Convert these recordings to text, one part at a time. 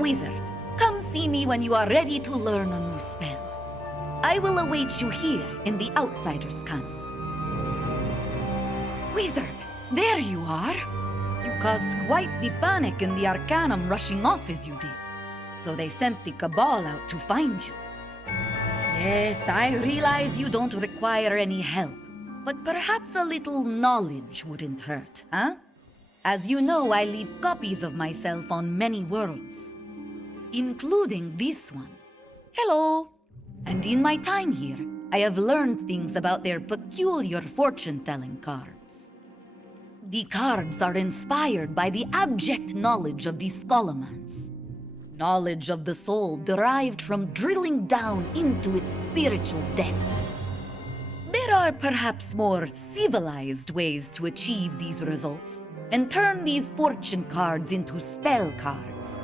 Wizard, come see me when you are ready to learn a new spell. I will await you here in the Outsider's Camp. Wizard, there you are! You caused quite the panic in the Arcanum rushing off as you did. So they sent the Cabal out to find you. Yes, I realize you don't require any help, but perhaps a little knowledge wouldn't hurt, huh? As you know, I leave copies of myself on many worlds, including this one. Hello! And in my time here, I have learned things about their peculiar fortune-telling cards. The cards are inspired by the abject knowledge of the Scholomans. Knowledge of the soul derived from drilling down into its spiritual depths. There are perhaps more civilized ways to achieve these results and turn these fortune cards into spell cards.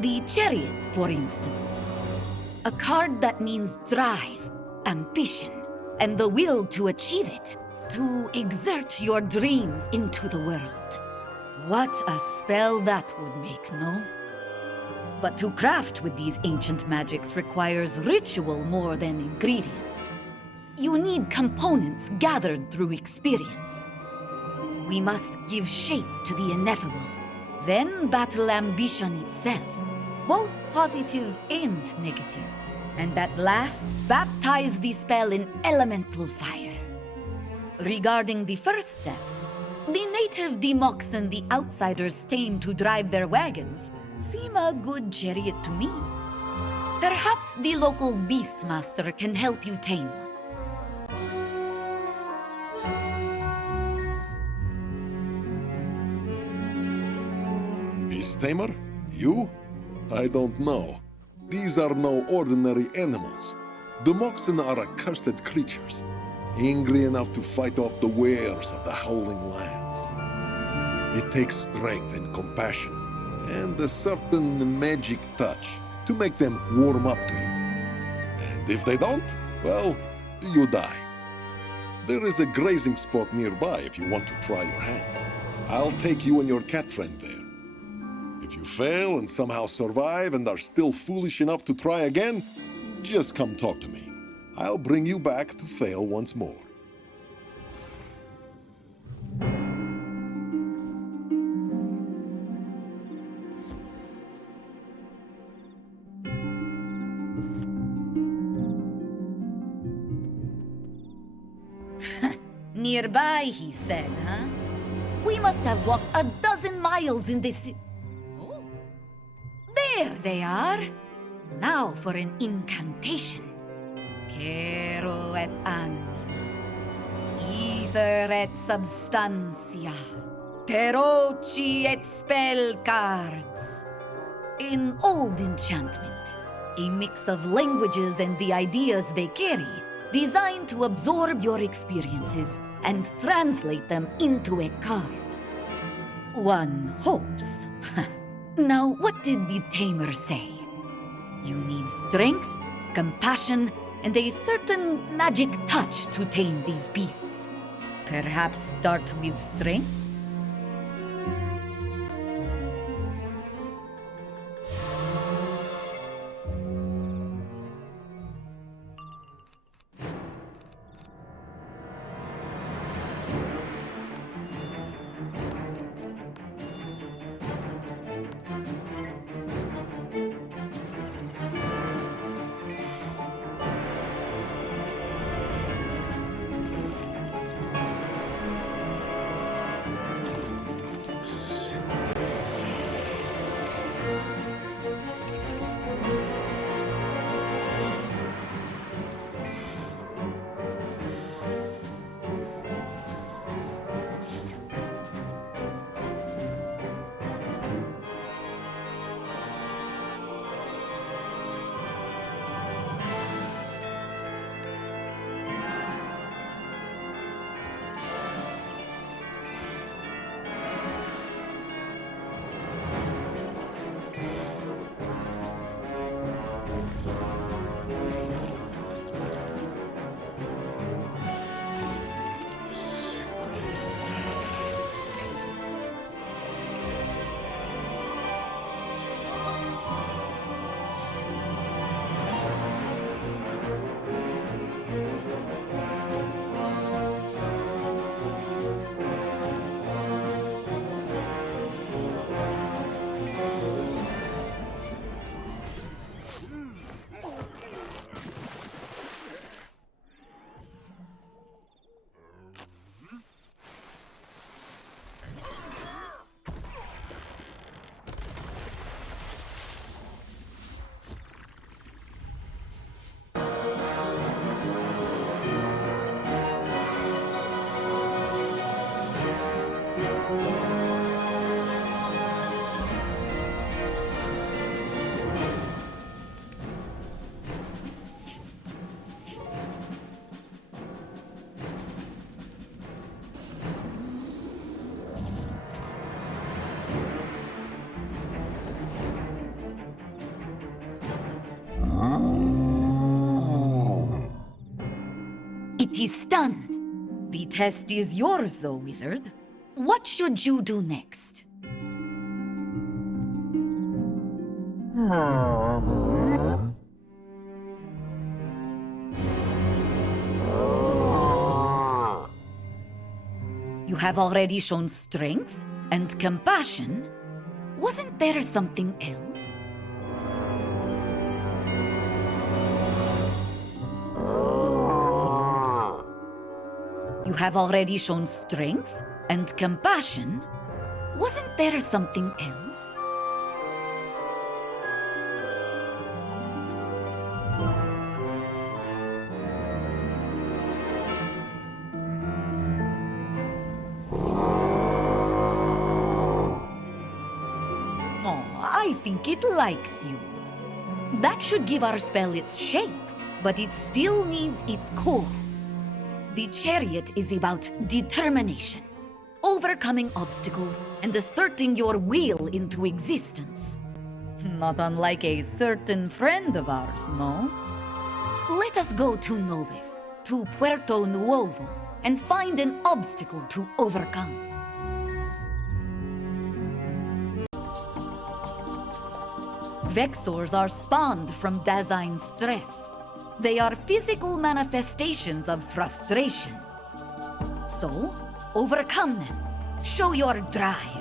The Chariot, for instance. A card that means drive, ambition, and the will to achieve it, to exert your dreams into the world. What a spell that would make, no? But to craft with these ancient magics requires ritual more than ingredients. You need components gathered through experience. We must give shape to the ineffable, then battle ambition itself, both positive and negative, and at last baptize the spell in elemental fire. Regarding the first step, the native Demox and the outsiders tame to drive their wagons seem a good chariot to me. Perhaps the local Beastmaster can help you tame one. Beast tamer? You? I don't know. These are no ordinary animals. The Moxen are accursed creatures, angry enough to fight off the wares of the Howling Lands. It takes strength and compassion, and a certain magic touch to make them warm up to you. And if they don't, well, you die. There is a grazing spot nearby if you want to try your hand. I'll take you and your cat friend there. If you fail and somehow survive and are still foolish enough to try again, just come talk to me. I'll bring you back to fail once more. Nearby, he said, huh? We must have walked a dozen miles in this... Oh. There they are! Now for an incantation. Quero et anima, ether et substantia, teroci et spell cards. An old enchantment, a mix of languages and the ideas they carry, designed to absorb your experiences and translate them into a card. One hopes. Now, what did the tamer say? You need strength, compassion, and a certain magic touch to tame these beasts. Perhaps start with strength? mighty stunned. The test is yours, though, wizard. What should you do next? You have already shown strength and compassion. Wasn't there something else? You have already shown strength and compassion. Wasn't there something else? Oh, I think it likes you. That should give our spell its shape, but it still needs its core. The Chariot is about determination, overcoming obstacles, and asserting your will into existence. Not unlike a certain friend of ours, no? Let us go to Novis, to Puerto Nuevo, and find an obstacle to overcome. Vexors are spawned from Dasein stress. They are physical manifestations of frustration. So, overcome them. Show your drive.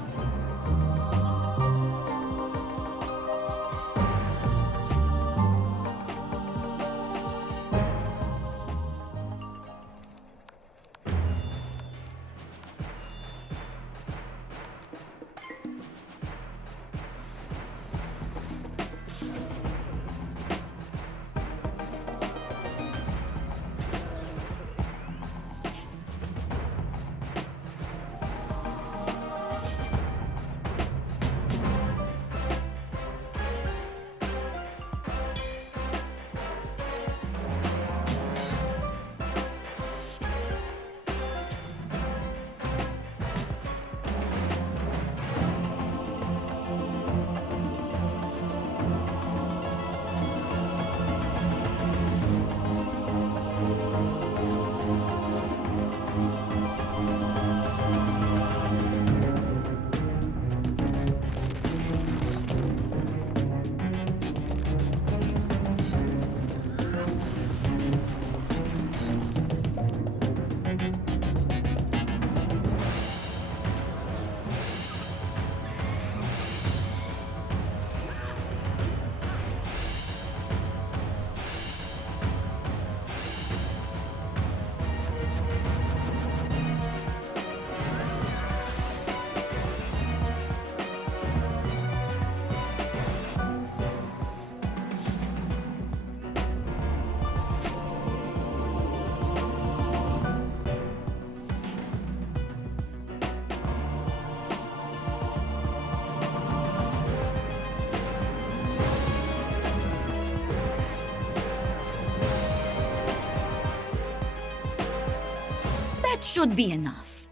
That should be enough.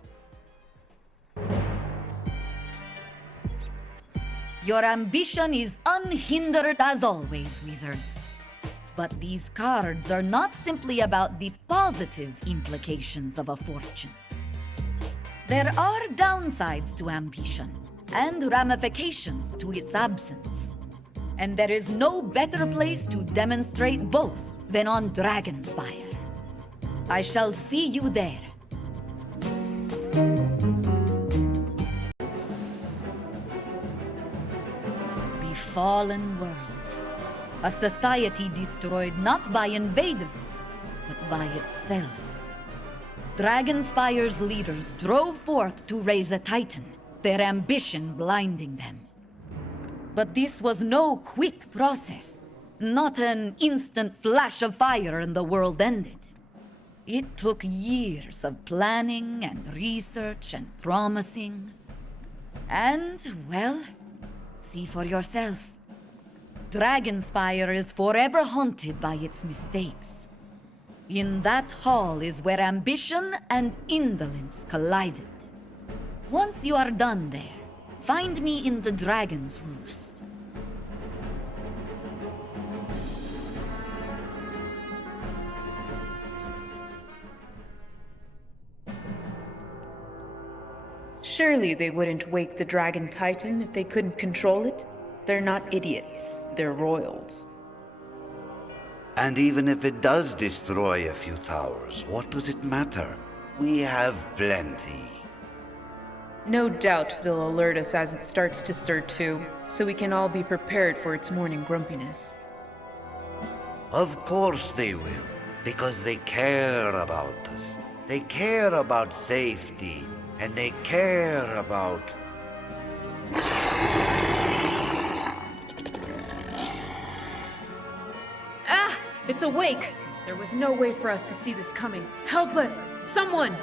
Your ambition is unhindered as always, wizard. But these cards are not simply about the positive implications of a fortune. There are downsides to ambition and ramifications to its absence. And there is no better place to demonstrate both than on Dragonspire. I shall see you there. The fallen world. A society destroyed not by invaders, but by itself. Dragonspire's leaders drove forth to raise a titan, their ambition blinding them. But this was no quick process, not an instant flash of fire and the world ended. It took years of planning and research and promising. And, well, see for yourself. Dragonspire is forever haunted by its mistakes. In that hall is where ambition and indolence collided. Once you are done there, find me in the Dragon's Roost. Surely they wouldn't wake the Dragon Titan if they couldn't control it. They're not idiots, they're royals. And even if it does destroy a few towers, what does it matter? We have plenty. No doubt they'll alert us as it starts to stir too, so we can all be prepared for its morning grumpiness. Of course they will, because they care about us. They care about safety, and they care about... Ah! It's awake! There was no way for us to see this coming. Help us! Someone!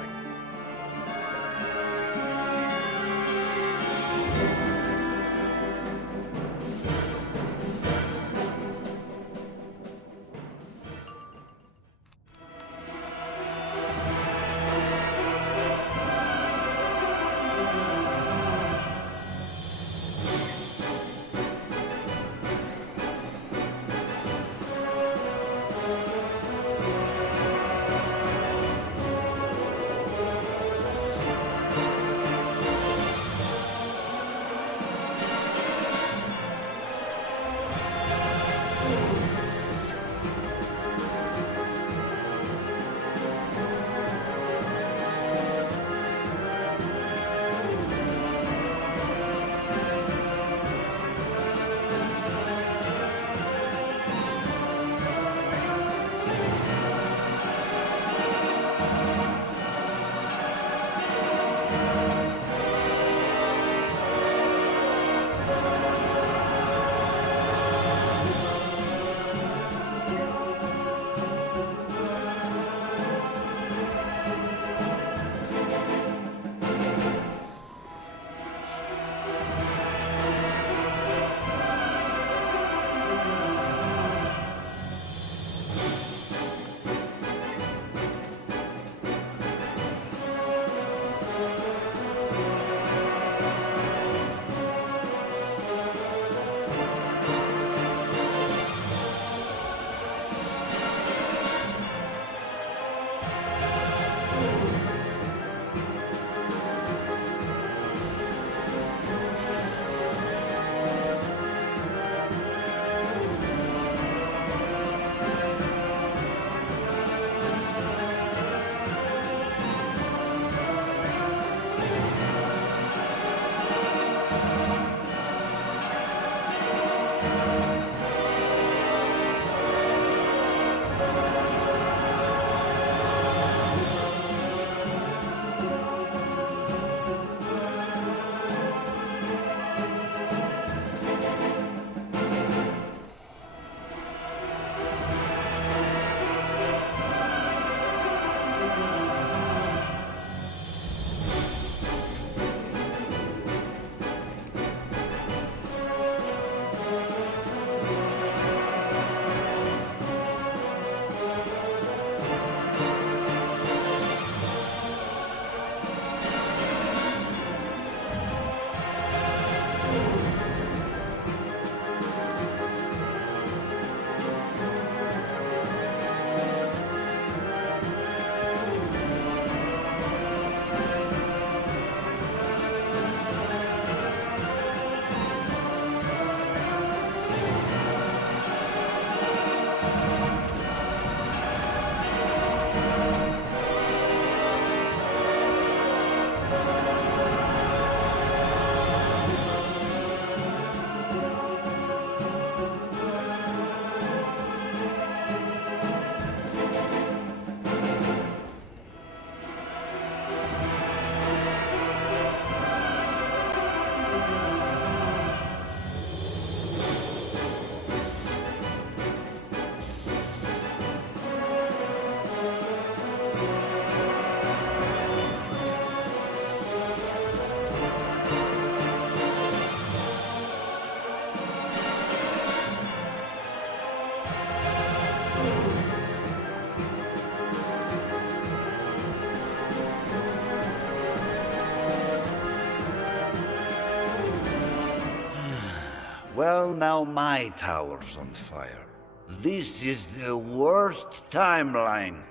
Well, now my tower's on fire. This is the worst timeline.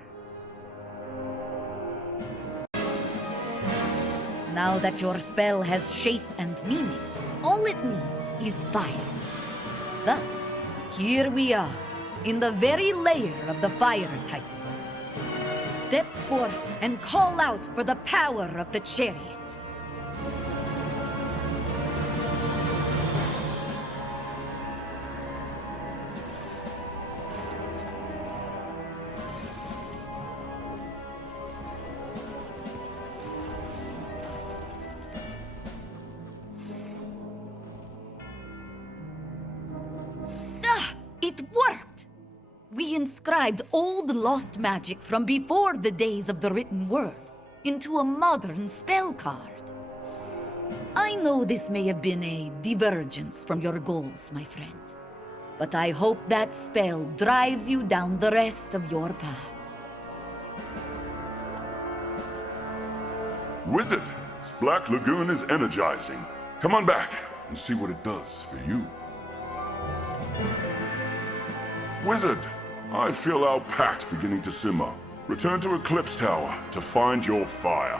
Now that your spell has shape and meaning, all it needs is fire. Thus, here we are, in the very lair of the fire type. Step forth and call out for the power of the Chariot. It worked! We inscribed old lost magic from before the days of the written word into a modern spell card. I know this may have been a divergence from your goals, my friend, but I hope that spell drives you down the rest of your path. Wizard, this Black Lagoon is energizing. Come on back and see what it does for you. Wizard, I feel our pact beginning to simmer. Return to Eclipse Tower to find your fire.